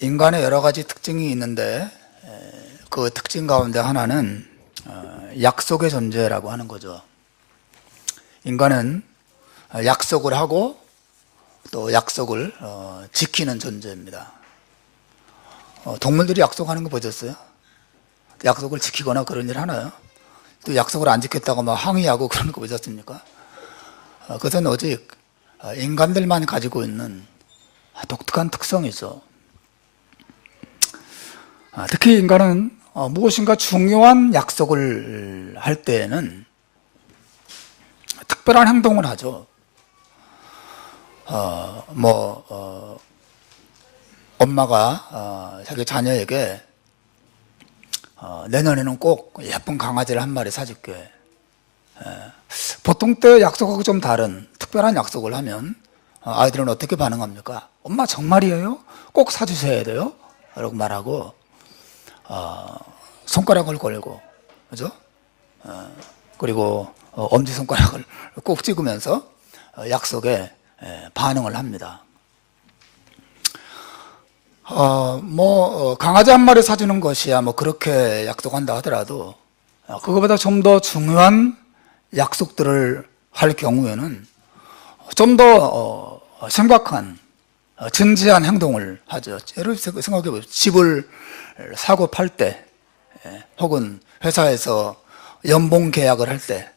인간의 여러 가지 특징이 있는데 그 특징 가운데 하나는 약속의 존재라고 하는 거죠. 인간은 약속을 하고 또 약속을 지키는 존재입니다. 동물들이 약속하는 거 보셨어요? 약속을 지키거나 그런 일 하나요? 또 약속을 안 지켰다고 막 항의하고 그런 거 보셨습니까? 그것은 오직 인간들만 가지고 있는 독특한 특성이죠. 특히 인간은 무엇인가 중요한 약속을 할 때에는 특별한 행동을 하죠. 엄마가 자기 자녀에게 내년에는 꼭 예쁜 강아지를 한 마리 사줄게. 보통 때 약속하고 좀 다른 특별한 약속을 하면 아이들은 어떻게 반응합니까? 엄마 정말이에요? 꼭 사주셔야 돼요? 라고 말하고 손가락을 걸고, 그죠? 그리고 엄지손가락을 꼭 찍으면서 약속에 반응을 합니다. 강아지 한 마리 사주는 것이야 그렇게 약속한다 하더라도 그거보다 좀 더 중요한 약속들을 할 경우에는 좀 더 심각한 진지한 행동을 하죠. 예를 들어 생각해 보세요. 집을 사고 팔 때 혹은 회사에서 연봉 계약을 할 때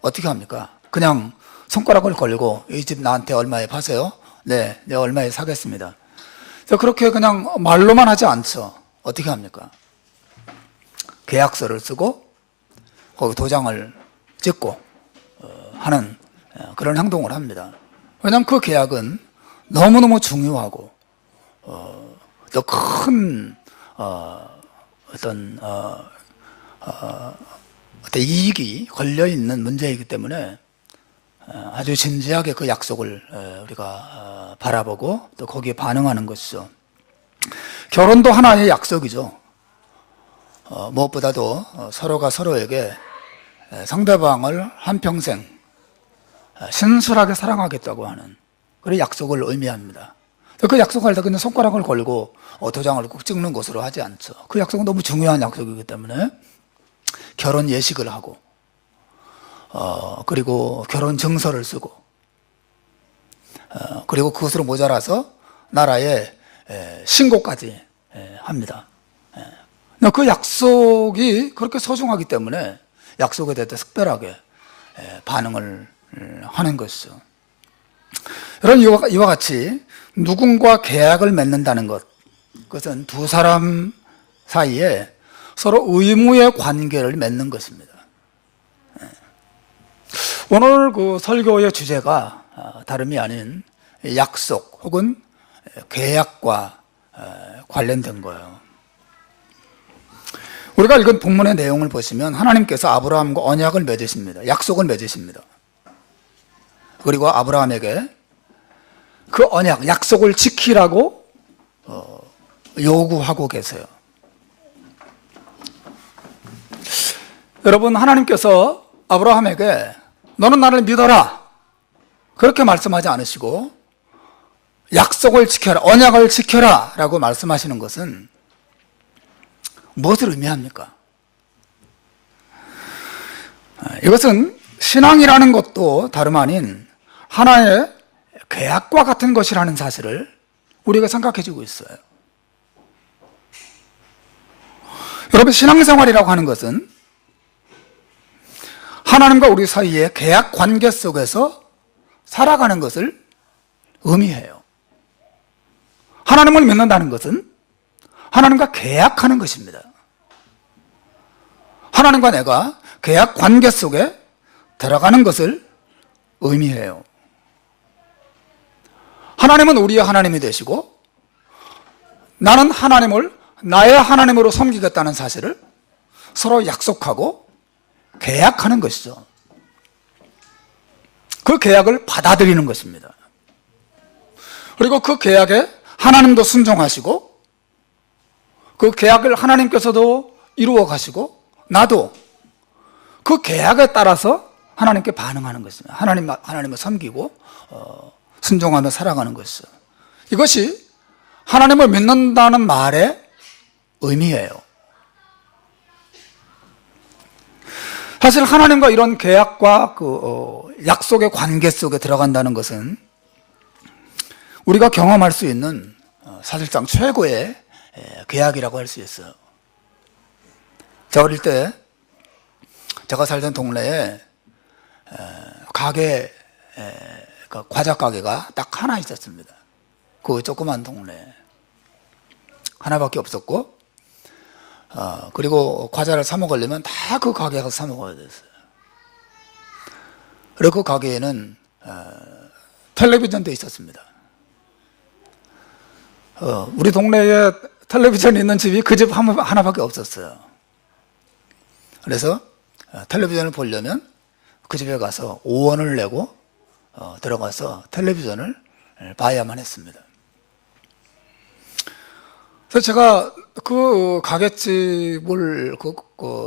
어떻게 합니까? 그냥 손가락을 걸고 이 집 나한테 얼마에 파세요? 네, 내가 얼마에 사겠습니다. 그렇게 그냥 말로만 하지 않죠. 어떻게 합니까? 계약서를 쓰고 거기 도장을 찍고 하는 그런 행동을 합니다. 왜냐하면 그 계약은 너무너무 중요하고 또 큰 어떤 이익이 걸려있는 문제이기 때문에 아주 진지하게 그 약속을 우리가 바라보고 또 거기에 반응하는 것이죠. 결혼도 하나의 약속이죠. 무엇보다도 서로가 서로에게 상대방을 한평생 신실하게 사랑하겠다고 하는 그런 약속을 의미합니다. 그 약속할 때 그냥 손가락을 걸고 도장을 꼭 찍는 것으로 하지 않죠. 그 약속은 너무 중요한 약속이기 때문에 결혼 예식을 하고 그리고 결혼 증서를 쓰고 그리고 그것으로 모자라서 나라에 신고까지 합니다. 그 약속이 그렇게 소중하기 때문에 약속에 대해 특별하게 반응을 하는 것이죠. 여러분, 이와 같이 누군가 계약을 맺는다는 것, 그것은 두 사람 사이에 서로 의무의 관계를 맺는 것입니다. 오늘 그 설교의 주제가 다름이 아닌 약속 혹은 계약과 관련된 거예요. 우리가 읽은 본문의 내용을 보시면 하나님께서 아브라함과 언약을 맺으십니다. 약속을 맺으십니다. 그리고 아브라함에게 그 언약, 약속을 지키라고 요구하고 계세요. 여러분, 하나님께서 아브라함에게 너는 나를 믿어라 그렇게 말씀하지 않으시고 약속을 지켜라, 언약을 지켜라 라고 말씀하시는 것은 무엇을 의미합니까? 이것은 신앙이라는 것도 다름 아닌 하나의 계약과 같은 것이라는 사실을 우리가 생각해 주고 있어요. 여러분, 신앙생활이라고 하는 것은 하나님과 우리 사이의 계약 관계 속에서 살아가는 것을 의미해요. 하나님을 믿는다는 것은 하나님과 계약하는 것입니다. 하나님과 내가 계약 관계 속에 들어가는 것을 의미해요. 하나님은 우리의 하나님이 되시고 나는 하나님을 나의 하나님으로 섬기겠다는 사실을 서로 약속하고 계약하는 것이죠. 그 계약을 받아들이는 것입니다. 그리고 그 계약에 하나님도 순종하시고 그 계약을 하나님께서도 이루어 가시고 나도 그 계약에 따라서 하나님께 반응하는 것입니다. 하나님을 섬기고 순종하며 살아가는 것이죠. 이것이 하나님을 믿는다는 말의 의미예요. 사실 하나님과 이런 계약과 약속의 관계 속에 들어간다는 것은 우리가 경험할 수 있는 사실상 최고의 계약이라고 할 수 있어요. 제가 어릴 때 제가 살던 동네에 가게, 과자 가게가 딱 하나 있었습니다. 그 조그만 동네에 하나밖에 없었고, 그리고 과자를 사 먹으려면 다 그 가게 가서 사 먹어야 됐어요. 그리고 그 가게에는 텔레비전도 있었습니다. 우리 동네에 텔레비전이 있는 집이 그 집 하나밖에 없었어요. 그래서 텔레비전을 보려면 그 집에 가서 5원을 내고 들어가서 텔레비전을 봐야만 했습니다. 그래서 제가 그 가게집을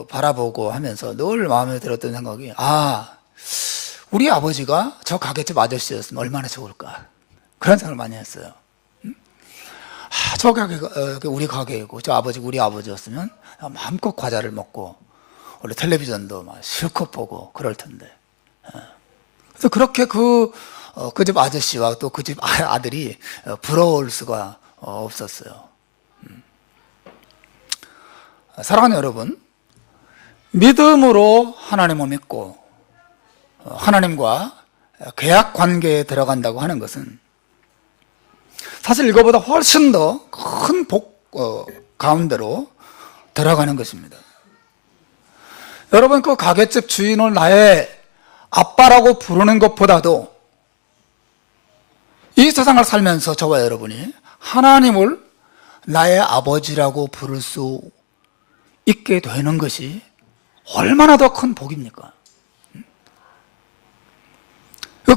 바라보고 하면서 늘 마음에 들었던 생각이, 우리 아버지가 저 가게집 아저씨였으면 얼마나 좋을까, 그런 생각을 많이 했어요. 저 가게가 우리 가게이고 저 아버지 우리 아버지였으면 마음껏 과자를 먹고 우리 텔레비전도 막 실컷 보고 그럴 텐데. 그래서 그렇게 그 집 아저씨와 또 그 집 아들이 부러울 수가 없었어요. 사랑하는 여러분, 믿음으로 하나님을 믿고 하나님과 계약 관계에 들어간다고 하는 것은 사실 이거보다 훨씬 더 큰 복 가운데로 들어가는 것입니다. 여러분, 그 가게집 주인을 나의 아빠라고 부르는 것보다도 이 세상을 살면서 저와 여러분이 하나님을 나의 아버지라고 부를 수 있게 되는 것이 얼마나 더 큰 복입니까?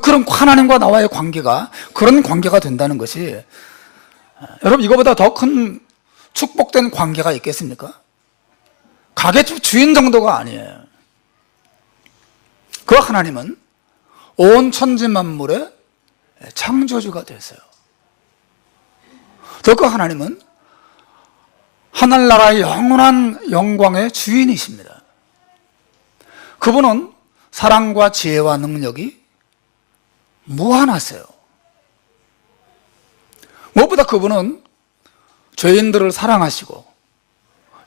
그런 하나님과 나와의 관계가 그런 관계가 된다는 것이, 여러분, 이거보다 더 큰 축복된 관계가 있겠습니까? 가게집 주인 정도가 아니에요. 그 하나님은 온 천지 만물의 창조주가 되세요. 또 그 하나님은 하늘나라의 영원한 영광의 주인이십니다. 그분은 사랑과 지혜와 능력이 무한하세요. 무엇보다 그분은 죄인들을 사랑하시고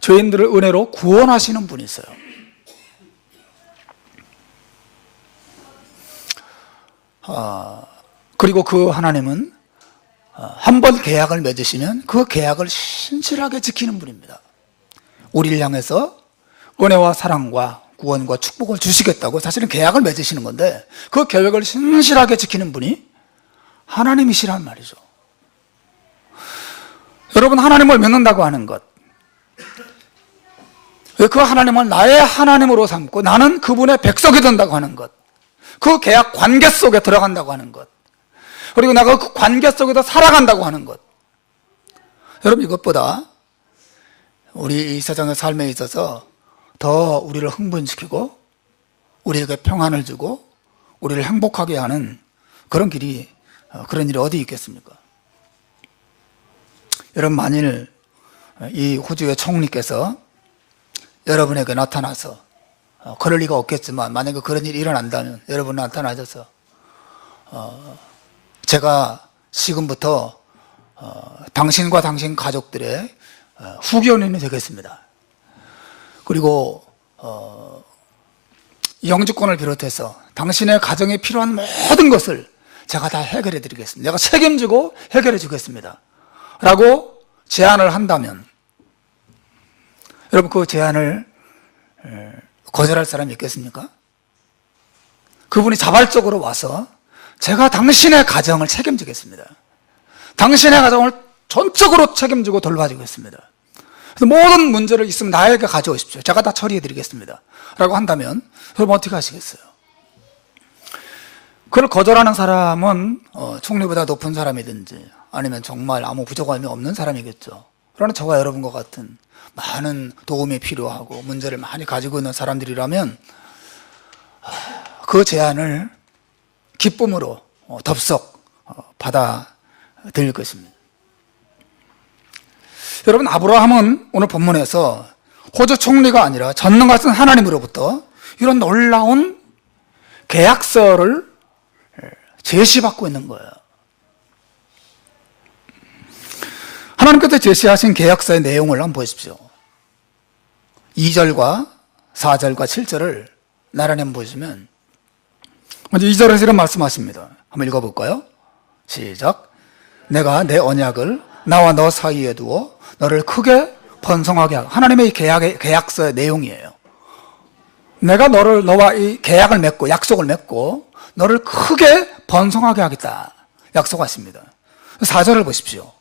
죄인들을 은혜로 구원하시는 분이세요. 그리고 그 하나님은 한 번 계약을 맺으시면 그 계약을 신실하게 지키는 분입니다. 우리를 향해서 은혜와 사랑과 구원과 축복을 주시겠다고 사실은 계약을 맺으시는 건데, 그 계획을 신실하게 지키는 분이 하나님이시란 말이죠. 여러분, 하나님을 믿는다고 하는 것, 그 하나님을 나의 하나님으로 삼고 나는 그분의 백성이 된다고 하는 것, 그 계약 관계 속에 들어간다고 하는 것, 그리고 내가 그 관계 속에서 살아간다고 하는 것, 여러분, 이것보다 우리 이 세상의 삶에 있어서 더 우리를 흥분시키고 우리에게 평안을 주고 우리를 행복하게 하는 그런 길이, 그런 일이 어디 있겠습니까? 여러분, 만일 이 호주의 총리께서 여러분에게 나타나서, 그럴 리가 없겠지만 만약에 그런 일이 일어난다면 여러분 나타나셔서 제가 지금부터 당신과 당신 가족들의 후견인이 되겠습니다. 그리고 영주권을 비롯해서 당신의 가정에 필요한 모든 것을 제가 다 해결해 드리겠습니다. 내가 책임지고 해결해 주겠습니다 라고 제안을 한다면, 여러분, 그 제안을 거절할 사람이 있겠습니까? 그분이 자발적으로 와서 제가 당신의 가정을 책임지겠습니다, 당신의 가정을 전적으로 책임지고 돌봐주겠습니다, 그래서 모든 문제를 있으면 나에게 가져오십시오, 제가 다 처리해 드리겠습니다 라고 한다면 여러분 어떻게 하시겠어요? 그걸 거절하는 사람은 총리보다 높은 사람이든지 아니면 정말 아무 부족함이 없는 사람이겠죠. 그러나 저와 여러분과 같은 많은 도움이 필요하고 문제를 많이 가지고 있는 사람들이라면 그 제안을 기쁨으로 덥석 받아들일 것입니다. 여러분, 아브라함은 오늘 본문에서 호주 총리가 아니라 전능하신 하나님으로부터 이런 놀라운 계약서를 제시받고 있는 거예요. 하나님께서 제시하신 계약서의 내용을 한번 보십시오. 2절과 4절과 7절을 나란히 한번 보시면 먼저 2절에서 이런 말씀하십니다. 한번 읽어볼까요? 시작. 내가 내 언약을 나와 너 사이에 두어 너를 크게 번성하게 하고. 하나님의 계약서의 내용이에요. 내가 너와 이 계약을 맺고 약속을 맺고 너를 크게 번성하게 하겠다 약속하십니다. 4절을 보십시오.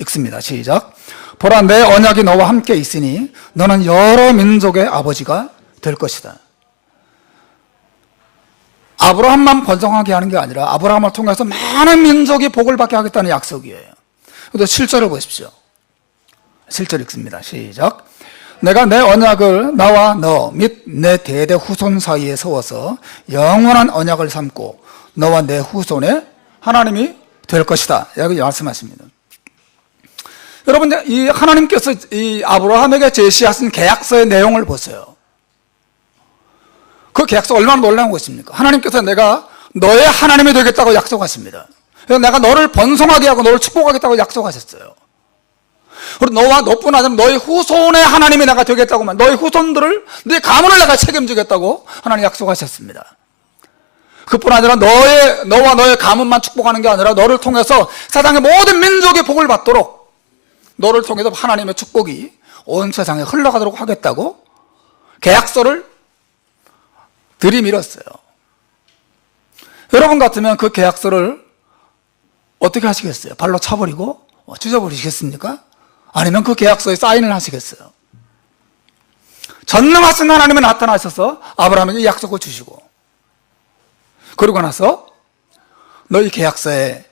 읽습니다. 시작. 보라, 내 언약이 너와 함께 있으니 너는 여러 민족의 아버지가 될 것이다. 아브라함만 번성하게 하는 게 아니라 아브라함을 통해서 많은 민족이 복을 받게 하겠다는 약속이에요. 또 7절을 보십시오. 7절 읽습니다. 시작. 내가 내 언약을 나와 너 및 내 대대 후손 사이에 세워서 영원한 언약을 삼고 너와 내 후손의 하나님이 될 것이다. 이렇게 말씀하십니다. 여러분, 이 하나님께서 이 아브라함에게 제시하신 계약서의 내용을 보세요. 그 계약서 얼마나 놀라운 것입니까? 하나님께서 내가 너의 하나님이 되겠다고 약속하십니다. 그래서 내가 너를 번성하게 하고 너를 축복하겠다고 약속하셨어요. 그리고 너와 너뿐 아니라 너희 후손의 하나님이 내가 되겠다고만, 너희 후손들을, 네 가문을 내가 책임지겠다고 하나님 약속하셨습니다. 그뿐 아니라 너와 너의 가문만 축복하는 게 아니라 너를 통해서 세상의 모든 민족의 복을 받도록 너를 통해서 하나님의 축복이 온 세상에 흘러가도록 하겠다고 계약서를 들이밀었어요. 여러분 같으면 그 계약서를 어떻게 하시겠어요? 발로 차버리고 찢어버리시겠습니까? 아니면 그 계약서에 사인을 하시겠어요? 전능하신 하나님이 나타나셔서 아브라함에게 약속을 주시고 그러고 나서 너희 계약서에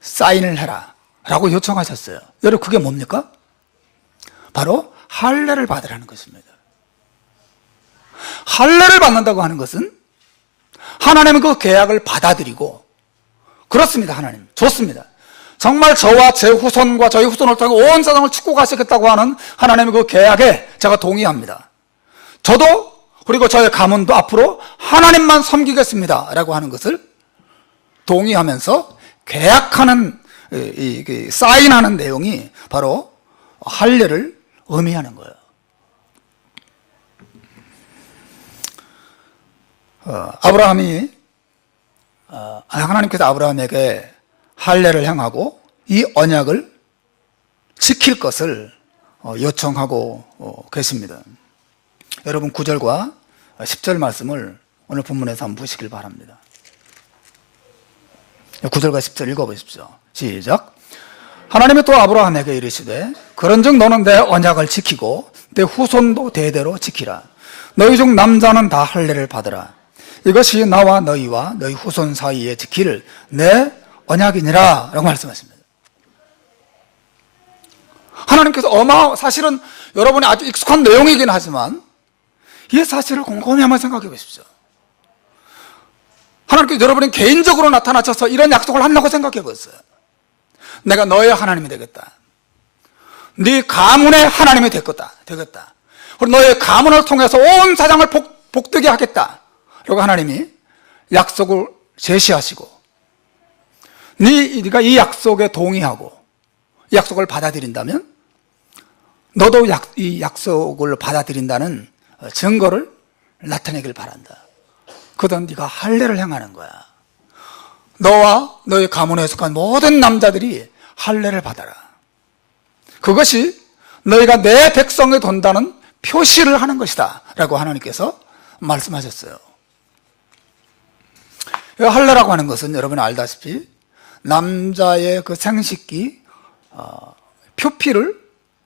사인을 해라 라고 요청하셨어요. 여러분, 그게 뭡니까? 바로 할례를 받으라는 것입니다. 할례를 받는다고 하는 것은 하나님은 그 계약을 받아들이고, 그렇습니다. 하나님 좋습니다. 정말 저와 제 후손과 저희 후손을 통해 온 세상을 축복하시겠다고 하는 하나님의 그 계약에 제가 동의합니다. 저도 그리고 저의 가문도 앞으로 하나님만 섬기겠습니다 라고 하는 것을 동의하면서 계약하는, 사인하는 내용이 바로 할례를 의미하는 거예요. 하나님께서 아브라함에게 할례를 행하고 이 언약을 지킬 것을 요청하고 계십니다. 여러분, 9절과 10절 말씀을 오늘 본문에서 한번 보시길 바랍니다. 9절과 10절 읽어보십시오. 시작. 하나님이 또 아브라함에게 이르시되 그런즉 너는 내 언약을 지키고 내 후손도 대대로 지키라. 너희 중 남자는 다 할례를 받으라. 이것이 나와 너희와 너희 후손 사이에 지킬 내 언약이니라 라고 말씀하십니다. 하나님께서 사실은 여러분이 아주 익숙한 내용이긴 하지만 이 사실을 곰곰이 한번 생각해 보십시오. 하나님께서 여러분이 개인적으로 나타나셔서 이런 약속을 한다고 생각해 보세요. 내가 너의 하나님이 되겠다. 네 가문의 하나님이 되겠다. 그리고 너의 가문을 통해서 온 세상을 복되게 하겠다. 그리고 하나님이 약속을 제시하시고 네가 이 약속에 동의하고 이 약속을 받아들인다면 너도 이 약속을 받아들인다는 증거를 나타내길 바란다. 그건 네가 할례를 행하는 거야. 너와 너의 가문에 속한 모든 남자들이 할례를 받아라. 그것이 너희가 내 백성이 된다는 표시를 하는 것이다 라고 하나님께서 말씀하셨어요. 할례라고 하는 것은 여러분이 알다시피 남자의 그 생식기 표피를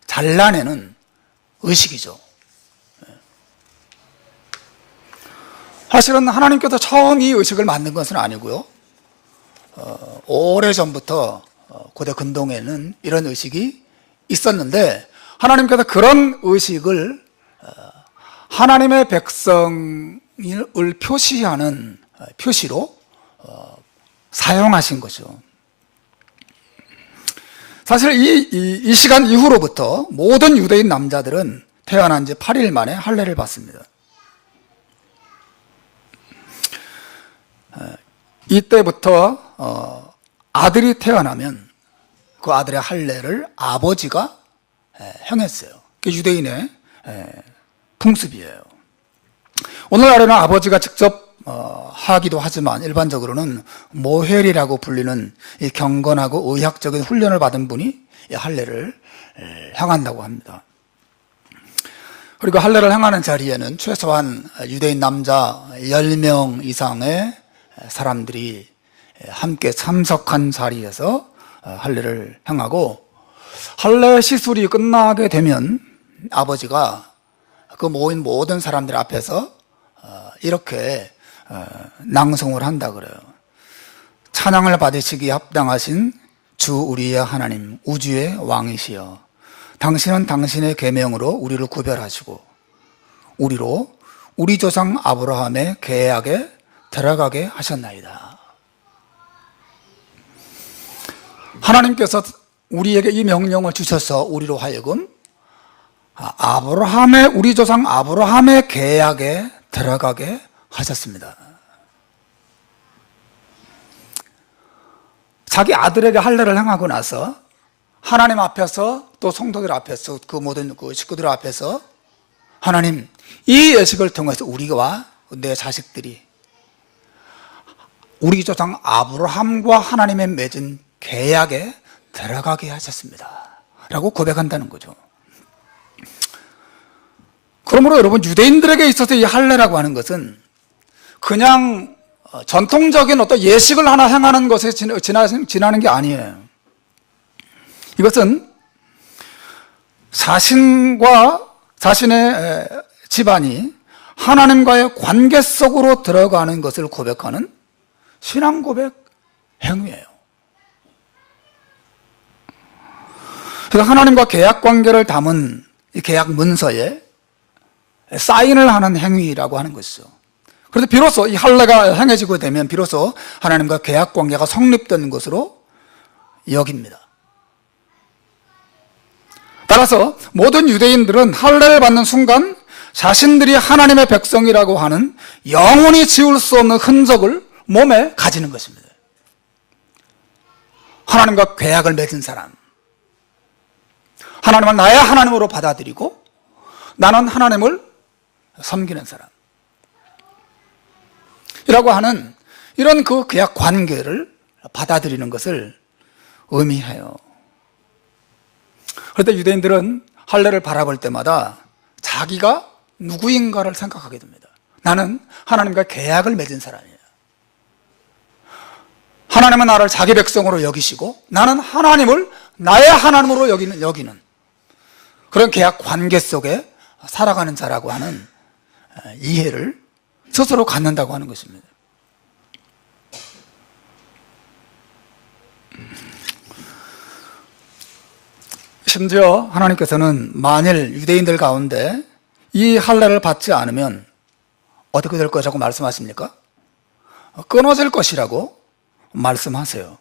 잘라내는 의식이죠. 사실은 하나님께서 처음 이 의식을 만든 것은 아니고요. 오래전부터 고대 근동에는 이런 의식이 있었는데 하나님께서 그런 의식을 하나님의 백성을 표시하는 표시로 사용하신 거죠. 사실 이 시간 이후로부터 모든 유대인 남자들은 태어난 지 8일 만에 할례를 받습니다. 이때부터 아들이 태어나면 그 아들의 할례를 아버지가 행했어요. 그게 유대인의 풍습이에요. 오늘날에는 아버지가 직접 하기도 하지만 일반적으로는 모헬이라고 불리는 이 경건하고 의학적인 훈련을 받은 분이 이 할례를 행한다고 합니다. 그리고 할례를 행하는 자리에는 최소한 유대인 남자 10명 이상의 사람들이 함께 참석한 자리에서 할례를 행하고, 할례 시술이 끝나게 되면 아버지가 그 모인 모든 사람들 앞에서 이렇게 낭송을 한다 그래요. 찬양을 받으시기에 합당하신 주 우리의 하나님, 우주의 왕이시여, 당신은 당신의 계명으로 우리를 구별하시고 우리로 우리 조상 아브라함의 계약에 들어가게 하셨나이다. 하나님께서 우리에게 이 명령을 주셔서 우리로 하여금 우리 조상 아브라함의 계약에 들어가게 하셨습니다. 자기 아들에게 할례를 행하고 나서 하나님 앞에서 또 성도들 앞에서 그 모든 그 식구들 앞에서 하나님, 이 예식을 통해서 우리와 내 자식들이 우리 조상 아브라함과 하나님의 맺은 계약에 들어가게 하셨습니다 라고 고백한다는 거죠. 그러므로 여러분, 유대인들에게 있어서 이 할례라고 하는 것은 그냥 전통적인 어떤 예식을 하나 행하는 것에 지나는 게 아니에요. 이것은 자신과 자신의 집안이 하나님과의 관계 속으로 들어가는 것을 고백하는 신앙 고백 행위예요. 그래서 하나님과 계약 관계를 담은 이 계약 문서에 사인을 하는 행위라고 하는 것이죠. 그래서 비로소 이 할례가 행해지고 되면 비로소 하나님과 계약 관계가 성립된 것으로 여깁니다. 따라서 모든 유대인들은 할례를 받는 순간 자신들이 하나님의 백성이라고 하는 영원히 지울 수 없는 흔적을 몸에 가지는 것입니다. 하나님과 계약을 맺은 사람, 하나님을 나의 하나님으로 받아들이고 나는 하나님을 섬기는 사람 이라고 하는 이런 그 계약 관계를 받아들이는 것을 의미해요. 그런데 유대인들은 할례를 바라볼 때마다 자기가 누구인가를 생각하게 됩니다. 나는 하나님과 계약을 맺은 사람이에요. 하나님은 나를 자기 백성으로 여기시고 나는 하나님을 나의 하나님으로 여기는 그런 계약 관계 속에 살아가는 자라고 하는 이해를 스스로 갖는다고 하는 것입니다. 심지어 하나님께서는 만일 유대인들 가운데 이 할례를 받지 않으면 어떻게 될 것이라고 말씀하십니까? 끊어질 것이라고 말씀하세요.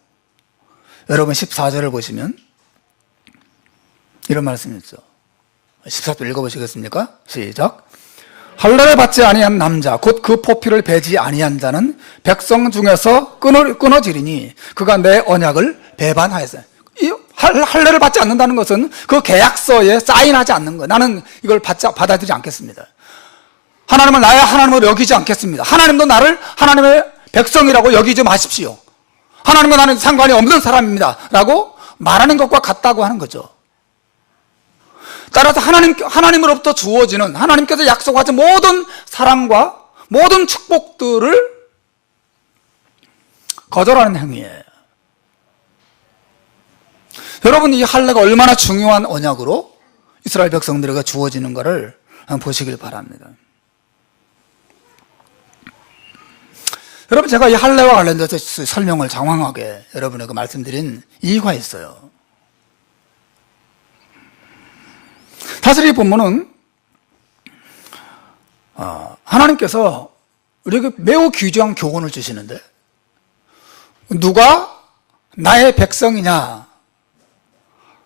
여러분 14절을 보시면 이런 말씀이 있죠. 14절 읽어보시겠습니까? 시작. 할례를 받지 아니한 남자 곧 그 포피를 베지 아니한 자는 백성 중에서 끊어지리니 그가 내 언약을 배반하였어요. 이 할례를 받지 않는다는 것은 그 계약서에 사인하지 않는 거예요. 나는 이걸 받아들이지 않겠습니다. 하나님을 나의 하나님으로 여기지 않겠습니다. 하나님도 나를 하나님의 백성이라고 여기지 마십시오. 하나님과 나는 상관이 없는 사람입니다 라고 말하는 것과 같다고 하는 거죠. 따라서 하나님으로부터 주어지는 하나님께서 약속하신 모든 사랑과 모든 축복들을 거절하는 행위예요. 여러분, 이 할례가 얼마나 중요한 언약으로 이스라엘 백성들에게 주어지는가를 한번 보시길 바랍니다. 여러분, 제가 이 할례와 관련돼서 설명을 장황하게 여러분에게 말씀드린 이유가 있어요. 사실 이 본문은 하나님께서 우리에게 매우 귀중한 교훈을 주시는데, 누가 나의 백성이냐,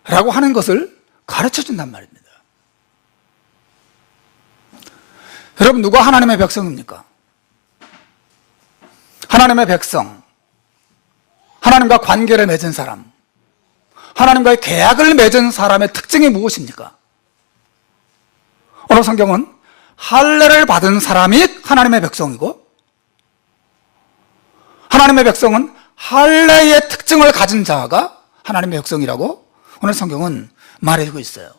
라고 하는 것을 가르쳐 준단 말입니다. 여러분, 누가 하나님의 백성입니까? 하나님의 백성, 하나님과 관계를 맺은 사람, 하나님과의 계약을 맺은 사람의 특징이 무엇입니까? 오늘 성경은 할례를 받은 사람이 하나님의 백성이고, 하나님의 백성은 할례의 특징을 가진 자가 하나님의 백성이라고 오늘 성경은 말해주고 있어요.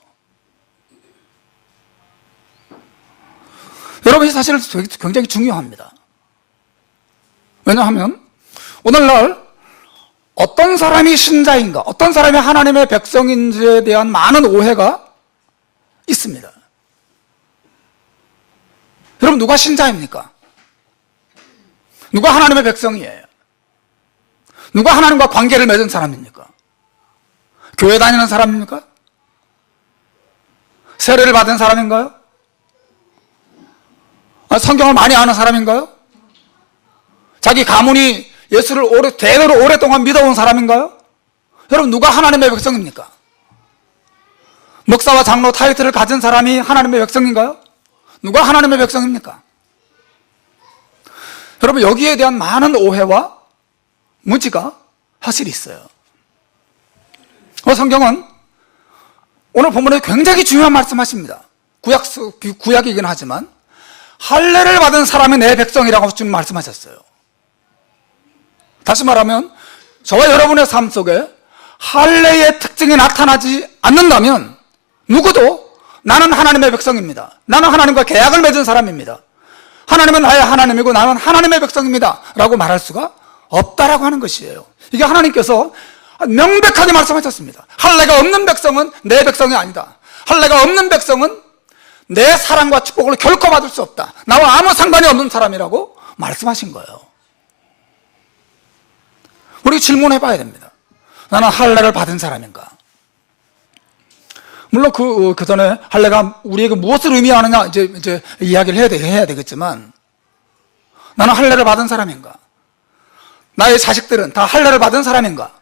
여러분, 이 사실 굉장히 중요합니다. 왜냐하면 오늘날 어떤 사람이 신자인가, 어떤 사람이 하나님의 백성인지에 대한 많은 오해가 있습니다. 여러분, 누가 신자입니까? 누가 하나님의 백성이에요? 누가 하나님과 관계를 맺은 사람입니까? 교회 다니는 사람입니까? 세례를 받은 사람인가요? 성경을 많이 아는 사람인가요? 자기 가문이 예수를 대대로 오랫동안 믿어온 사람인가요? 여러분, 누가 하나님의 백성입니까? 목사와 장로 타이틀을 가진 사람이 하나님의 백성인가요? 누가 하나님의 백성입니까? 여러분, 여기에 대한 많은 오해와 무지가 사실 있어요. 성경은 오늘 본문에 굉장히 중요한 말씀하십니다. 구약이긴 하지만 할례를 받은 사람이 내 백성이라고 주님 말씀하셨어요. 다시 말하면 저와 여러분의 삶 속에 할례의 특징이 나타나지 않는다면 누구도 나는 하나님의 백성입니다, 나는 하나님과 계약을 맺은 사람입니다, 하나님은 나의 하나님이고 나는 하나님의 백성입니다 라고 말할 수가 없다라고 하는 것이에요. 이게 하나님께서 명백하게 말씀하셨습니다. 할례가 없는 백성은 내 백성이 아니다. 할례가 없는 백성은 내 사랑과 축복을 결코 받을 수 없다. 나와 아무 상관이 없는 사람이라고 말씀하신 거예요. 우리 질문해 봐야 됩니다. 나는 할례를 받은 사람인가? 물론 그 전에 할례가 우리에게 무엇을 의미하느냐 이제 이야기를 해야 되겠지만, 나는 할례를 받은 사람인가? 나의 자식들은 다 할례를 받은 사람인가?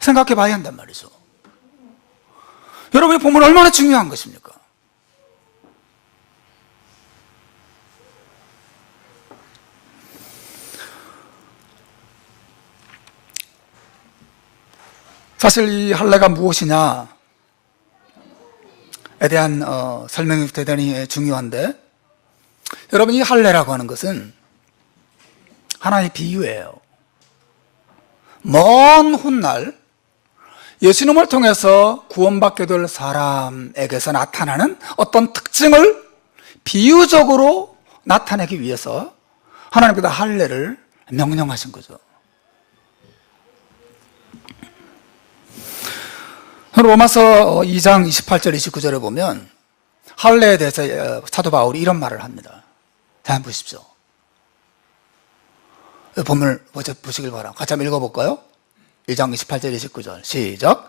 생각해 봐야 한단 말이죠. 여러분이 보면 얼마나 중요한 것입니까? 사실 이 할례가 무엇이냐에 대한 설명이 대단히 중요한데, 여러분, 이 할례라고 하는 것은 하나의 비유예요. 먼 훗날 예수님을 통해서 구원받게 될 사람에게서 나타나는 어떤 특징을 비유적으로 나타내기 위해서 하나님께서 할례를 명령하신 거죠. 로마서 2장 28절 29절에 보면 할례에 대해서 사도 바울이 이런 말을 합니다. 자, 한번 보십시오. 본문을 보시길 바랍니다. 같이 한번 읽어볼까요? 1장 28절 29절 시작.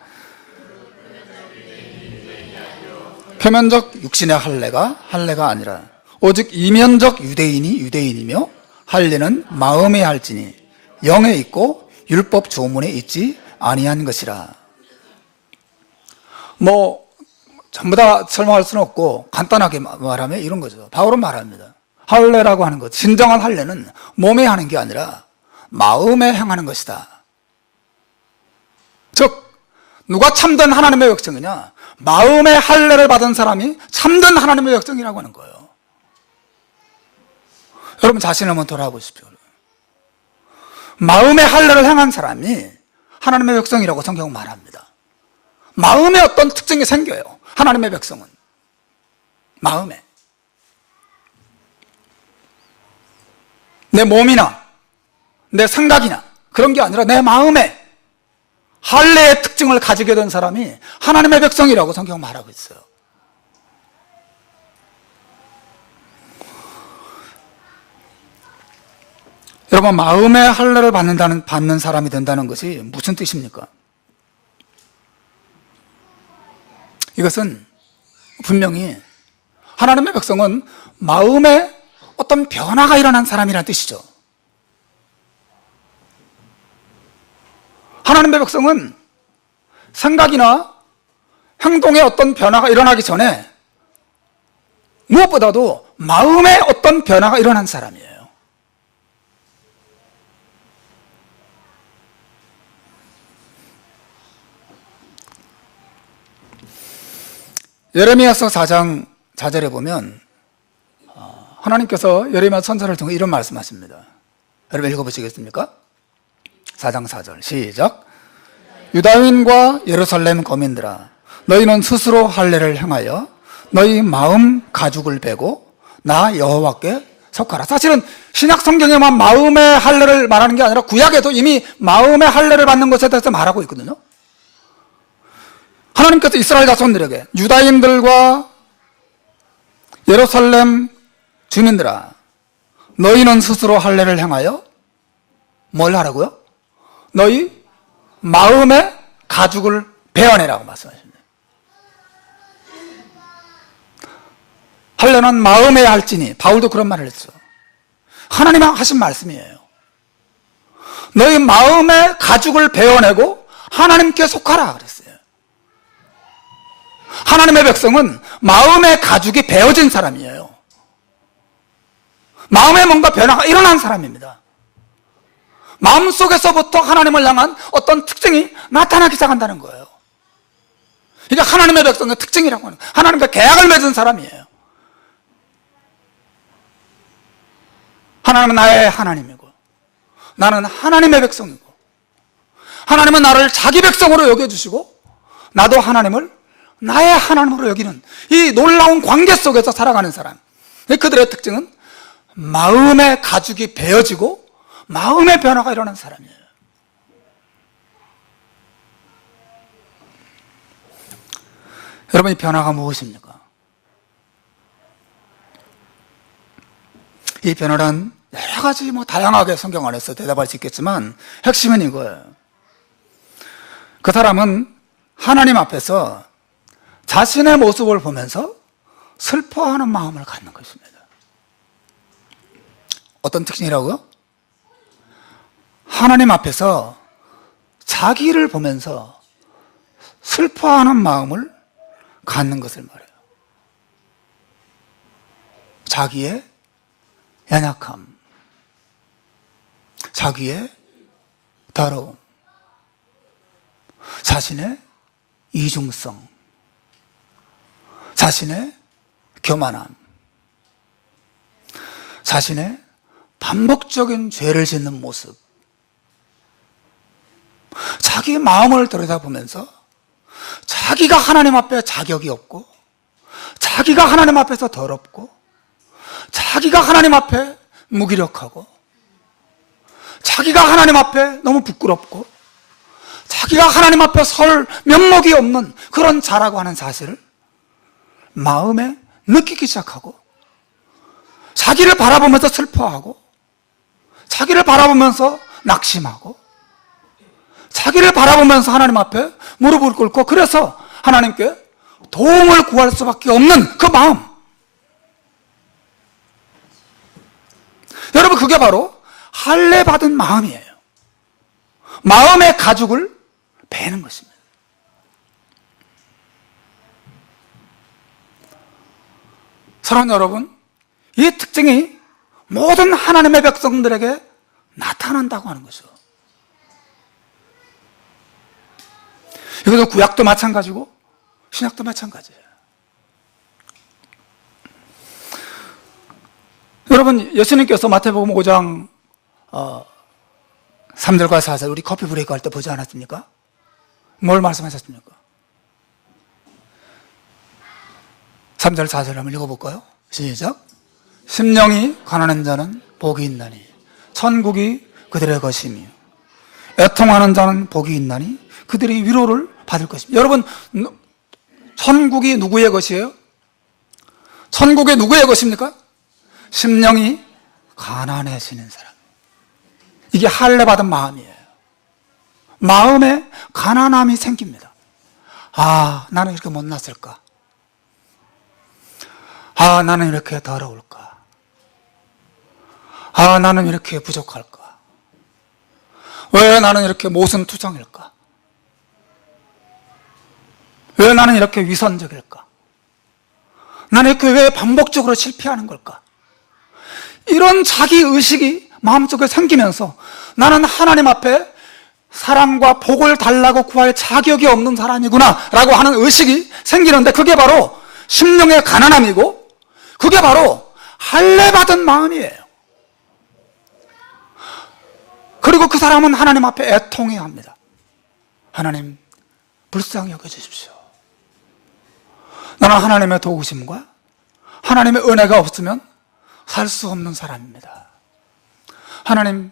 표면적 육신의 할례가 아니라 오직 이면적 유대인이 유대인이며 할례는 마음에 할지니 영에 있고 율법 조문에 있지 아니한 것이라. 전부 다 설명할 수는 없고 간단하게 말하면 이런 거죠. 바울은 말합니다. 할례라고 하는 것, 진정한 할례는 몸에 하는 게 아니라 마음에 행하는 것이다. 즉, 누가 참된 하나님의 백성이냐? 마음의 할례를 받은 사람이 참된 하나님의 백성이라고 하는 거예요. 여러분, 자신을 한번 돌아보십시오. 마음의 할례를 행한 사람이 하나님의 백성이라고 성경은 말합니다. 마음에 어떤 특징이 생겨요. 하나님의 백성은 마음에, 내 몸이나 내 생각이나 그런 게 아니라 내 마음에 할례의 특징을 가지게 된 사람이 하나님의 백성이라고 성경은 말하고 있어요. 여러분, 마음의 할례를 받는 사람이 된다는 것이 무슨 뜻입니까? 이것은 분명히 하나님의 백성은 마음에 어떤 변화가 일어난 사람이라는 뜻이죠. 하나님의 백성은 생각이나 행동에 어떤 변화가 일어나기 전에 무엇보다도 마음에 어떤 변화가 일어난 사람이에요. 예레미야서 4장 4절에 보면 하나님께서 예레미야 선지자를 통해 이런 말씀하십니다. 여러분 읽어보시겠습니까? 4장 4절 시작. 유다인과 예루살렘 거민들아, 너희는 스스로 할례를 행하여 너희 마음 가죽을 베고 나 여호와께 속하라. 사실은 신약 성경에만 마음의 할례를 말하는 게 아니라 구약에도 이미 마음의 할례를 받는 것에 대해서 말하고 있거든요. 하나님께서 이스라엘 자손들에게 유다인들과 예루살렘 주민들아, 너희는 스스로 할례를 행하여 뭘 하라고요? 너희 마음의 가죽을 베어내라고 말씀하십니다. 할례는 마음에 할지니, 바울도 그런 말을 했죠. 하나님이 하신 말씀이에요. 너희 마음의 가죽을 베어내고 하나님께 속하라 그랬어요. 하나님의 백성은 마음의 가죽이 베어진 사람이에요. 마음에 뭔가 변화가 일어난 사람입니다. 마음속에서부터 하나님을 향한 어떤 특징이 나타나기 시작한다는 거예요. 이게 하나님의 백성의 특징이라고 하는 거예요. 하나님과 계약을 맺은 사람이에요. 하나님은 나의 하나님이고 나는 하나님의 백성이고 하나님은 나를 자기 백성으로 여겨주시고 나도 하나님을 나의 하나님으로 여기는 이 놀라운 관계 속에서 살아가는 사람. 그들의 특징은 마음의 가죽이 베어지고 마음의 변화가 일어난 사람이에요. 여러분, 이 변화가 무엇입니까? 이 변화는 여러 가지 다양하게 성경 안에서 대답할 수 있겠지만 핵심은 이거예요. 그 사람은 하나님 앞에서 자신의 모습을 보면서 슬퍼하는 마음을 갖는 것입니다. 어떤 특징이라고요? 하나님 앞에서 자기를 보면서 슬퍼하는 마음을 갖는 것을 말해요. 자기의 연약함, 자기의 더러움, 자신의 이중성, 자신의 교만함, 자신의 반복적인 죄를 짓는 모습, 자기 마음을 들여다보면서 자기가 하나님 앞에 자격이 없고 자기가 하나님 앞에서 더럽고 자기가 하나님 앞에 무기력하고 자기가 하나님 앞에 너무 부끄럽고 자기가 하나님 앞에 설 면목이 없는 그런 자라고 하는 사실을 마음에 느끼기 시작하고 자기를 바라보면서 슬퍼하고 자기를 바라보면서 낙심하고 자기를 바라보면서 하나님 앞에 무릎을 꿇고 그래서 하나님께 도움을 구할 수밖에 없는 그 마음. 여러분, 그게 바로 할례 받은 마음이에요. 마음의 가죽을 베는 것입니다. 사랑하는 여러분, 이 특징이 모든 하나님의 백성들에게 나타난다고 하는 거죠. 이것도 구약도 마찬가지고 신약도 마찬가지예요. 여러분, 예수님께서 마태복음 5장 3절과 4절 우리 커피 브레이크 할 때 보지 않았습니까? 뭘 말씀하셨습니까? 3절 4절 한번 읽어볼까요? 시작. 심령이 가난한 자는 복이 있나니 천국이 그들의 것이며 애통하는 자는 복이 있나니 그들이 위로를 받을 것입니다. 여러분, 천국이 누구의 것이에요? 천국이 누구의 것입니까? 심령이 가난해지는 사람. 이게 할례 받은 마음이에요. 마음에 가난함이 생깁니다. 아, 나는 이렇게 못났을까? 아, 나는 이렇게 더러울까? 아, 나는 이렇게 부족할까? 왜 나는 이렇게 모순투정일까? 왜 나는 이렇게 위선적일까? 나는 이렇게 왜 반복적으로 실패하는 걸까? 이런 자기의식이 마음속에 생기면서 나는 하나님 앞에 사랑과 복을 달라고 구할 자격이 없는 사람이구나 라고 하는 의식이 생기는데, 그게 바로 심령의 가난함이고 그게 바로 할례받은 마음이에요. 그리고 그 사람은 하나님 앞에 애통해야 합니다. 하나님, 불쌍히 여겨주십시오. 나는 하나님의 도우심과 하나님의 은혜가 없으면 살 수 없는 사람입니다. 하나님,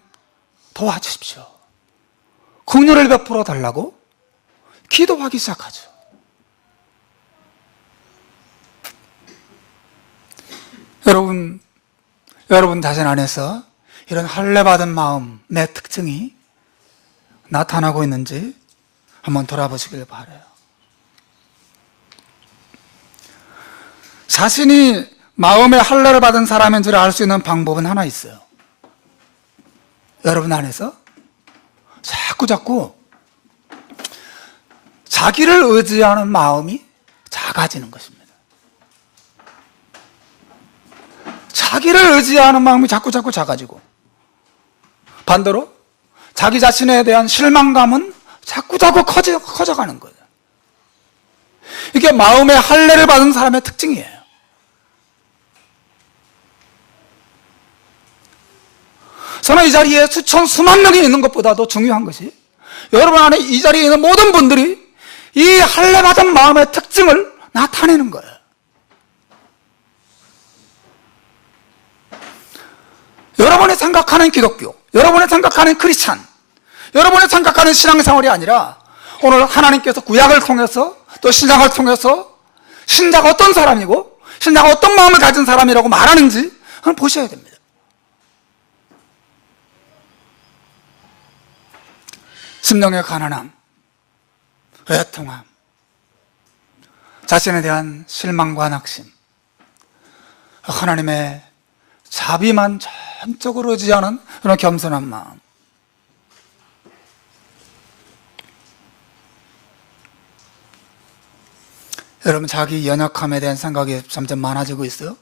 도와주십시오. 긍휼을 베풀어 달라고 기도하기 시작하죠. 여러분 자신 안에서 이런 할례받은 마음의 특징이 나타나고 있는지 한번 돌아보시길 바라요. 자신이 마음의 할례를 받은 사람인지를 알 수 있는 방법은 하나 있어요. 여러분 안에서 자꾸 자기를 의지하는 마음이 작아지는 것입니다. 자기를 의지하는 마음이 자꾸 작아지고, 반대로 자기 자신에 대한 실망감은 자꾸 커져가는 거예요. 이게 마음의 할례를 받은 사람의 특징이에요. 저는 이 자리에 수만 명이 있는 것보다도 중요한 것이, 여러분 안에 이 자리에 있는 모든 분들이 이 할례받은 마음의 특징을 나타내는 거예요. 여러분이 생각하는 기독교, 여러분이 생각하는 크리스찬, 여러분이 생각하는 신앙생활이 아니라, 오늘 하나님께서 구약을 통해서 또 신약을 통해서 신자가 어떤 사람이고 신자가 어떤 마음을 가진 사람이라고 말하는지 한번 보셔야 됩니다. 심령의 가난함, 애통함, 자신에 대한 실망과 낙심, 하나님의 자비만 전적으로 의지하는 그런 겸손한 마음, 여러분 자기 연약함에 대한 생각이 점점 많아지고 있어요?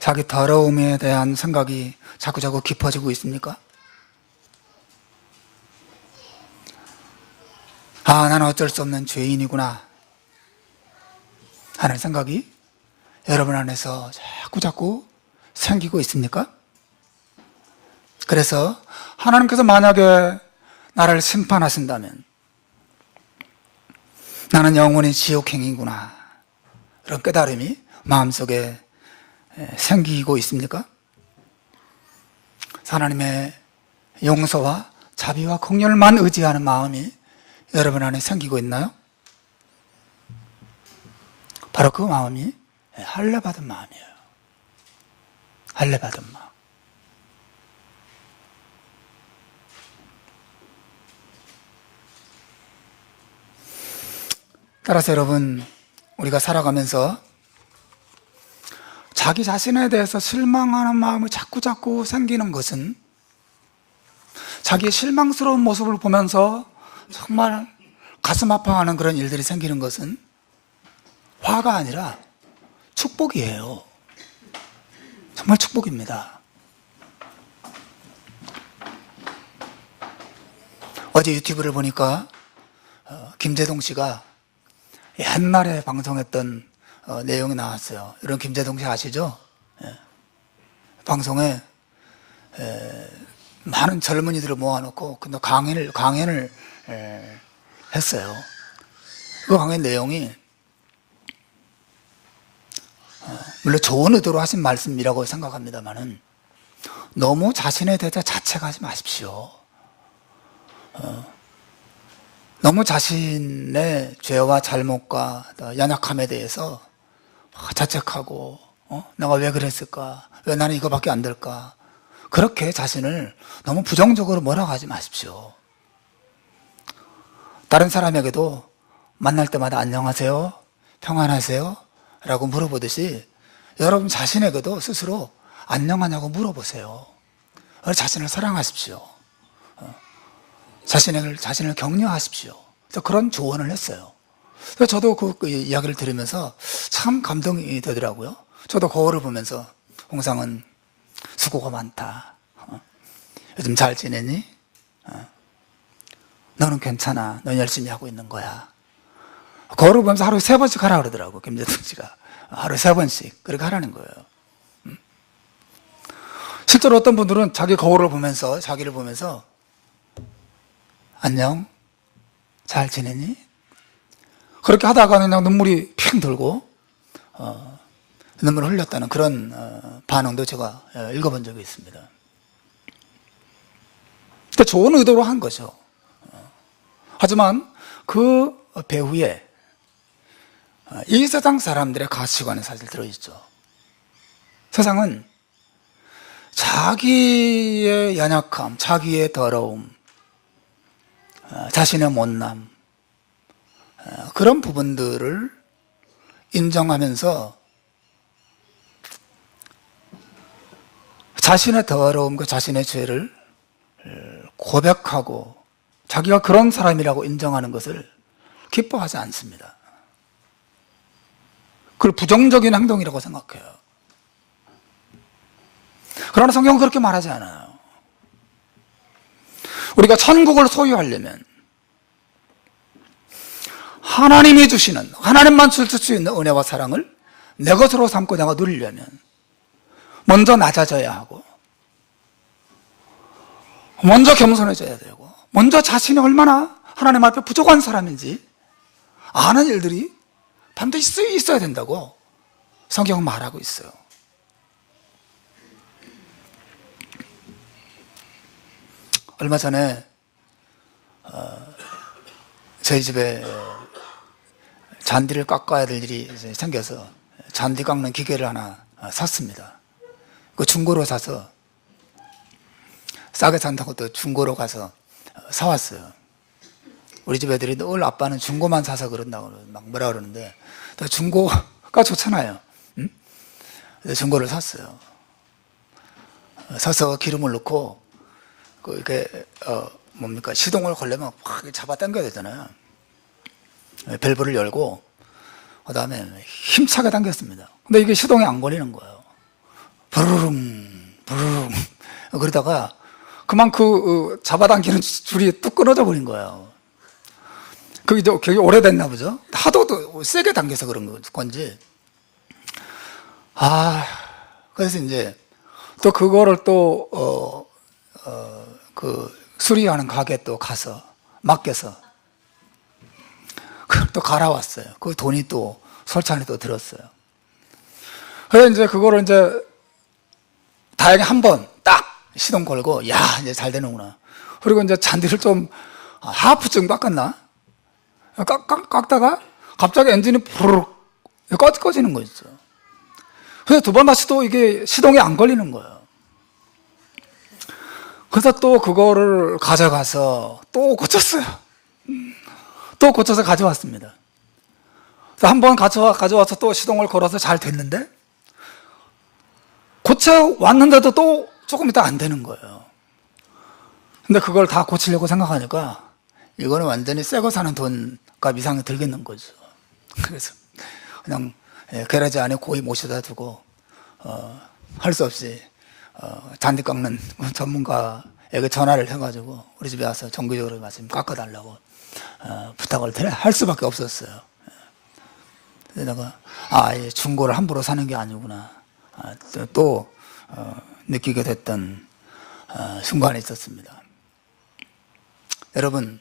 자기 더러움에 대한 생각이 자꾸 깊어지고 있습니까? 아, 나는 어쩔 수 없는 죄인이구나 하는 생각이 여러분 안에서 자꾸 생기고 있습니까? 그래서 하나님께서 만약에 나를 심판하신다면 나는 영원히 지옥행이구나, 이런 깨달음이 마음속에 생기고 있습니까? 하나님의 용서와 자비와 긍휼만 의지하는 마음이 여러분 안에 생기고 있나요? 바로 그 마음이 할례받은 마음이에요. 할례받은 마음. 따라서 여러분, 우리가 살아가면서 자기 자신에 대해서 실망하는 마음이 자꾸 생기는 것은, 자기의 실망스러운 모습을 보면서 정말 가슴 아파하는 그런 일들이 생기는 것은 화가 아니라 축복이에요. 정말 축복입니다. 어제 유튜브를 보니까 김재동 씨가 옛날에 방송했던 내용이 나왔어요. 이런 김재동 씨 아시죠? 방송에 많은 젊은이들을 모아놓고 근데 강연을 했어요. 그 강연 내용이 물론 좋은 의도로 하신 말씀이라고 생각합니다만은, 너무 자신에 대해서 자책하지 마십시오. 너무 자신의 죄와 잘못과 연약함에 대해서 자책하고, 내가 왜 그랬을까? 왜 나는 이거밖에 안 될까? 그렇게 자신을 너무 부정적으로 뭐라고 하지 마십시오. 다른 사람에게도 만날 때마다 안녕하세요? 평안하세요? 라고 물어보듯이 여러분 자신에게도 스스로 안녕하냐고 물어보세요. 자신을 사랑하십시오. 자신을 격려하십시오. 그래서 그런 조언을 했어요. 그래서 저도 그 이야기를 들으면서 참 감동이 되더라고요. 저도 거울을 보면서 홍상은 수고가 많다. 요즘 잘 지내니? 너는 괜찮아. 넌 열심히 하고 있는 거야. 거울을 보면서 하루에 3번씩 하라 그러더라고, 김재동 씨가. 하루에 3번씩. 그렇게 하라는 거예요. 실제로 어떤 분들은 자기 거울을 보면서, 자기를 보면서, 안녕? 잘 지내니? 그렇게 하다가 그냥 눈물이 핑 들고, 눈물을 흘렸다는 그런 반응도 제가 읽어본 적이 있습니다. 그러니까 좋은 의도로 한 거죠. 하지만 그 배후에 이 세상 사람들의 가치관이 사실 들어있죠. 세상은 자기의 연약함, 자기의 더러움, 자신의 못남, 그런 부분들을 인정하면서 자신의 더러움과 자신의 죄를 고백하고 자기가 그런 사람이라고 인정하는 것을 기뻐하지 않습니다. 그걸 부정적인 행동이라고 생각해요. 그러나 성경은 그렇게 말하지 않아요. 우리가 천국을 소유하려면 하나님이 주시는, 하나님만 줄 수 있는 은혜와 사랑을 내 것으로 삼고 내가 누리려면 먼저 낮아져야 하고, 먼저 겸손해져야 되고, 먼저 자신이 얼마나 하나님 앞에 부족한 사람인지 아는 일들이 반드시 있어야 된다고 성경은 말하고 있어요. 얼마 전에 저희 집에 잔디를 깎아야 될 일이 생겨서 잔디 깎는 기계를 하나 샀습니다. 그 중고로 사서 싸게 산다고 또 중고로 가서 사왔어요. 우리 집 애들이 늘 아빠는 중고만 사서 그런다고 막 뭐라 그러는데 중고가 좋잖아요. 응? 중고를 샀어요. 사서 기름을 넣고 이렇게 뭡니까 시동을 걸려면 확 잡아 당겨야 되잖아요. 밸브를 열고 그 다음에 힘차게 당겼습니다. 근데 이게 시동이 안 걸리는 거예요. 부르릉 부르릉 그러다가 그만 잡아당기는 줄이 뚝 끊어져 버린 거예요. 그게 오래됐나 보죠. 하도 세게 당겨서 그런 건지. 그래서 이제 또 그거를 또 수리하는 가게 또 가서 맡겨서 또 갈아왔어요. 그 돈이 또 설찬이 또 들었어요. 그래서 이제 그거를 이제 다행히 한 번 딱 시동 걸고, 야, 이제 잘 되는구나. 그리고 이제 잔디를 좀 하프쯤 깎았나? 깎다가 갑자기 엔진이 부르륵 꺼지는 거 있어요. 그래서 두 번 다시 또 이게 시동이 안 걸리는 거예요. 그래서 또 그거를 가져가서 또 고쳤어요. 또 고쳐서 가져왔습니다. 그래서 한 번 가져와서 또 시동을 걸어서 잘 됐는데, 고쳐왔는데도 또 조금 있다 안 되는 거예요. 근데 그걸 다 고치려고 생각하니까 이거는 완전히 새거 사는 돈값 이상이 들겠는 거죠. 그래서 그냥 게라지 안에 고이 모셔다 두고 할 수 없이 잔디 깎는 전문가에게 전화를 해가지고 우리 집에 와서 정기적으로 마침 깎아달라고 부탁을 할 수밖에 없었어요. 그래서 내가 중고를 함부로 사는 게 아니구나 또 느끼게 됐던 순간이 있었습니다. 여러분,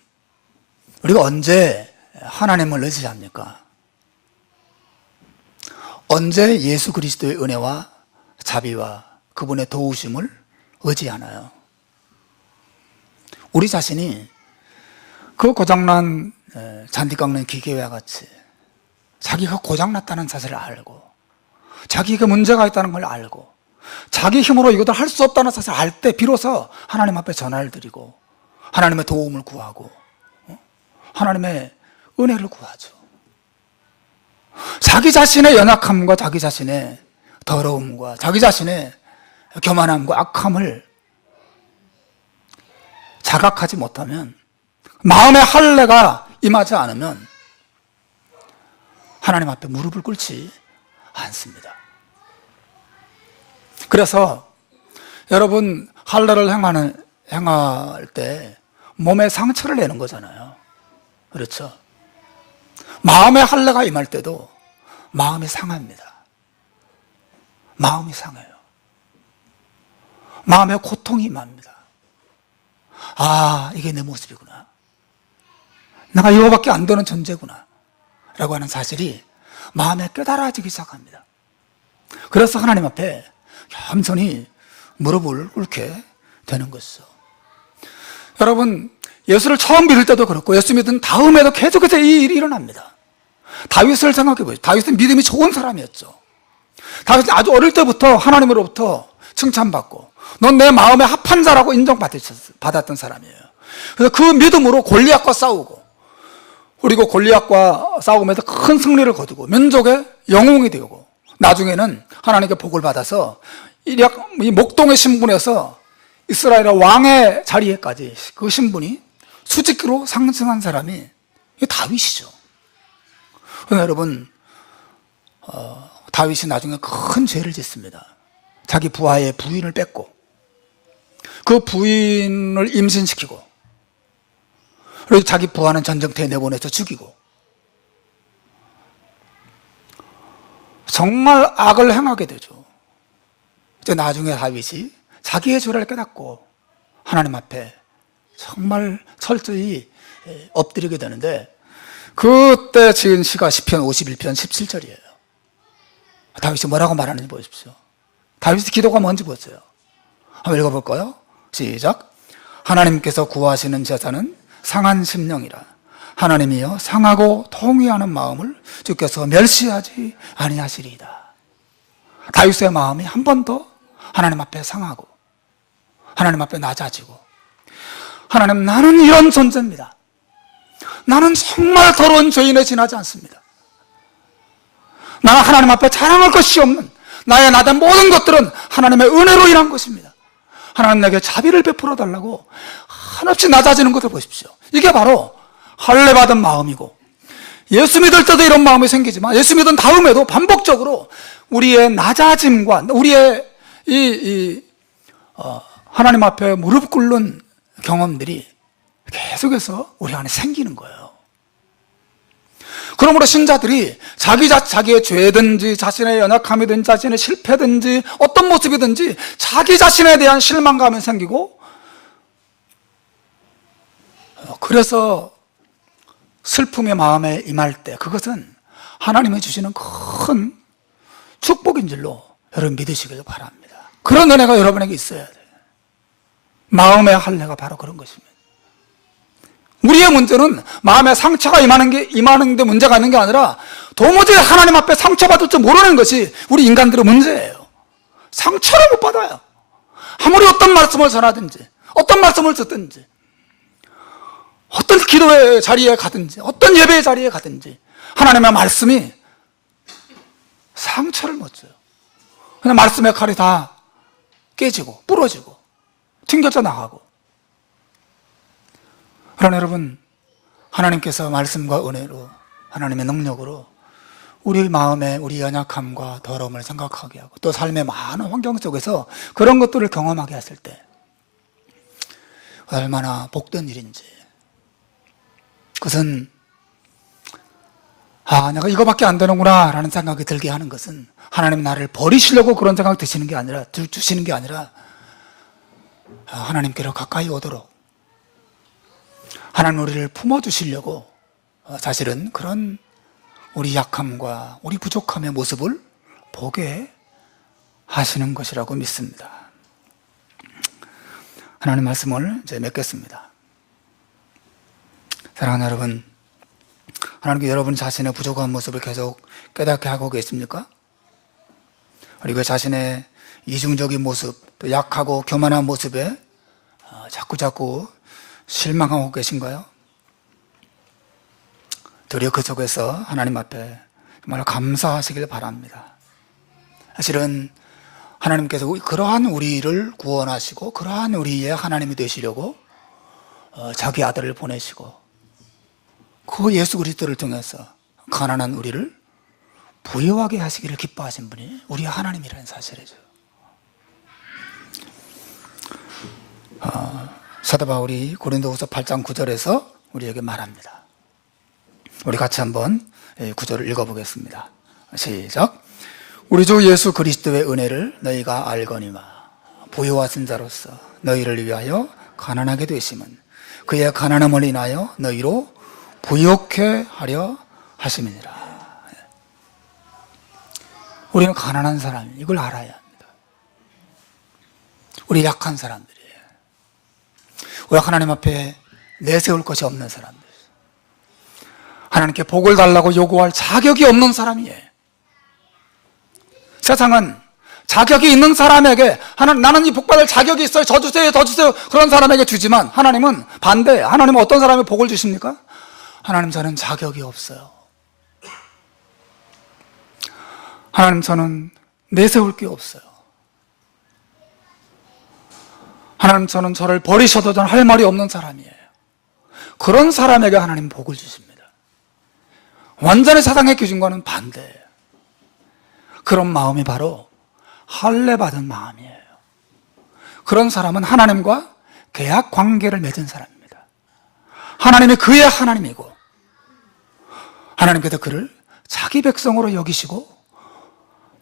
우리가 언제 하나님을 의지합니까? 언제 예수 그리스도의 은혜와 자비와 그분의 도우심을 의지하나요? 우리 자신이 그 고장난 잔디 깎는 기계와 같이 자기가 고장났다는 사실을 알고, 자기가 문제가 있다는 걸 알고, 자기 힘으로 이것을 할 수 없다는 사실을 알 때 비로소 하나님 앞에 전화를 드리고 하나님의 도움을 구하고 하나님의 은혜를 구하죠. 자기 자신의 연약함과 자기 자신의 더러움과 자기 자신의 교만함과 악함을 자각하지 못하면 마음의 할례가 임하지 않으면 하나님 앞에 무릎을 꿇지 않습니다. 그래서 여러분 할례를 행할 때 몸에 상처를 내는 거잖아요. 그렇죠? 마음의 할례가 임할 때도 마음이 상합니다. 마음이 상해요. 마음에 고통이 임합니다. 아, 이게 내 모습이구나. 내가 이거밖에 안 되는 존재구나 라고 하는 사실이 마음에 깨달아지기 시작합니다. 그래서 하나님 앞에 겸손히 무릎을 꿇게 되는 것이죠. 여러분, 예수를 처음 믿을 때도 그렇고 예수 믿은 다음에도 계속해서 이 일이 일어납니다. 다윗을 생각해 보세요. 다윗은 믿음이 좋은 사람이었죠. 다윗은 아주 어릴 때부터 하나님으로부터 칭찬받고 넌 내 마음에 합한 자라고 인정받았던 사람이에요. 그래서 그 믿음으로 골리앗과 싸우고, 그리고 골리앗과 싸우면서 큰 승리를 거두고 민족의 영웅이 되고, 나중에는 하나님께 복을 받아서 이 목동의 신분에서 이스라엘의 왕의 자리에까지 그 신분이 수직기로 상승한 사람이 다윗이죠. 그러나 여러분, 다윗이 나중에 큰 죄를 짓습니다. 자기 부하의 부인을 뺏고 그 부인을 임신시키고, 그리고 자기 부하는 전쟁터에 내보내서 죽이고, 정말 악을 행하게 되죠. 이제 나중에 다윗이 자기의 죄를 깨닫고 하나님 앞에 정말 철저히 엎드리게 되는데, 그때 지은 시가 시편 51편 17절이에요. 다윗이 뭐라고 말하는지 보십시오. 다윗의 기도가 뭔지 보세요. 한번 읽어볼까요? 시작. 하나님께서 구하시는 제사는 상한 심령이라. 하나님이여 상하고 통회하는 마음을 주께서 멸시하지 아니하시리이다. 다윗의 마음이 한 번 더 하나님 앞에 상하고 하나님 앞에 낮아지고, 하나님, 나는 이런 존재입니다. 나는 정말 더러운 죄인에 지나지 않습니다. 나는 하나님 앞에 자랑할 것이 없는, 나의 나된 모든 것들은 하나님의 은혜로 인한 것입니다. 하나님 내게 자비를 베풀어 달라고 한없이 낮아지는 것을 보십시오. 이게 바로 할례 받은 마음이고, 예수 믿을 때도 이런 마음이 생기지만 예수 믿은 다음에도 반복적으로 우리의 낮아짐과 우리의 하나님 앞에 무릎 꿇는 경험들이 계속해서 우리 안에 생기는 거예요. 그러므로 신자들이 자기의 죄든지 자신의 연약함이든지 자신의 실패든지 어떤 모습이든지 자기 자신에 대한 실망감이 생기고, 그래서 슬픔의 마음에 임할 때 그것은 하나님이 주시는 큰 축복인 줄로 여러분 믿으시길 바랍니다. 그런 은혜가 여러분에게 있어야 돼요. 마음의 할례가 바로 그런 것입니다. 우리의 문제는 마음에 상처가 임하는 데 문제가 있는 게 아니라 도무지 하나님 앞에 상처받을 줄 모르는 것이 우리 인간들의 문제예요. 상처를 못 받아요. 아무리 어떤 말씀을 전하든지 어떤 말씀을 듣든지 어떤 기도의 자리에 가든지 어떤 예배의 자리에 가든지 하나님의 말씀이 상처를 못 줘요. 그냥 말씀의 칼이 다 깨지고 부러지고 튕겨져 나가고. 그러나 여러분, 하나님께서 말씀과 은혜로 하나님의 능력으로 우리 마음에 우리 연약함과 더러움을 생각하게 하고 또 삶의 많은 환경 속에서 그런 것들을 경험하게 했을 때 얼마나 복된 일인지. 그것은 내가 이거밖에 안 되는구나 라는 생각이 들게 하는 것은 하나님 나를 버리시려고 그런 생각 주시는 게 아니라 하나님께로 가까이 오도록 하나님 우리를 품어주시려고 사실은 그런 우리 약함과 우리 부족함의 모습을 보게 하시는 것이라고 믿습니다. 하나님 말씀을 이제 맺겠습니다. 사랑하는 여러분, 하나님께 여러분 자신의 부족한 모습을 계속 깨닫게 하고 계십니까? 그리고 자신의 이중적인 모습, 또 약하고 교만한 모습에 자꾸 실망하고 계신가요? 도리어 그 속에서 하나님 앞에 정말 감사하시길 바랍니다. 사실은 하나님께서 그러한 우리를 구원하시고 그러한 우리의 하나님이 되시려고 자기 아들을 보내시고 그 예수 그리스도를 통해서 가난한 우리를 부유하게 하시기를 기뻐하신 분이 우리 하나님이라는 사실이죠. 사도 바울이 고린도후서 8장 9절에서 우리에게 말합니다. 우리 같이 한번 9절을 읽어보겠습니다. 시작. 우리 주 예수 그리스도의 은혜를 너희가 알거니와 부유하신 자로서 너희를 위하여 가난하게 되심은 그의 가난함을 인하여 너희로 부욕해 하려 하심이니라. 우리는 가난한 사람이 이걸 알아야 합니다. 우리 약한 사람들이에요. 우리 하나님 앞에 내세울 것이 없는 사람들, 하나님께 복을 달라고 요구할 자격이 없는 사람이에요. 세상은 자격이 있는 사람에게 나는 이 복받을 자격이 있어요, 저 주세요, 더 주세요, 그런 사람에게 주지만 하나님은 반대. 하나님은 어떤 사람에게 복을 주십니까? 하나님, 저는 자격이 없어요. 하나님, 저는 내세울 게 없어요. 하나님, 저는 저를 버리셔도 저는 할 말이 없는 사람이에요. 그런 사람에게 하나님 복을 주십니다. 완전히 세상의 기준과는 반대예요. 그런 마음이 바로 할례받은 마음이에요. 그런 사람은 하나님과 계약 관계를 맺은 사람입니다. 하나님이 그의 하나님이고 하나님께서 그를 자기 백성으로 여기시고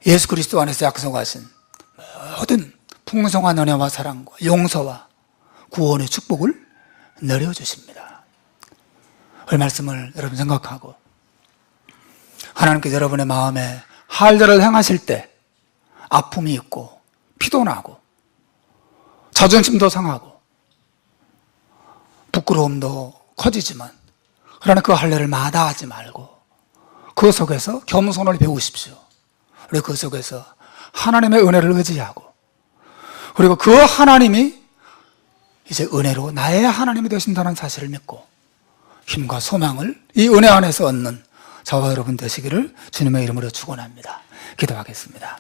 예수 그리스도 안에서 약속하신 모든 풍성한 은혜와 사랑과 용서와 구원의 축복을 내려주십니다. 그 말씀을 여러분 생각하고 하나님께서 여러분의 마음에 할례를 행하실 때 아픔이 있고 피도 나고 자존심도 상하고 부끄러움도 커지지만 그러나 그 할례를 마다하지 말고 그 속에서 겸손을 배우십시오. 그리고 그 속에서 하나님의 은혜를 의지하고 그리고 그 하나님이 이제 은혜로 나의 하나님이 되신다는 사실을 믿고 힘과 소망을 이 은혜 안에서 얻는 저와 여러분 되시기를 주님의 이름으로 축원합니다. 기도하겠습니다.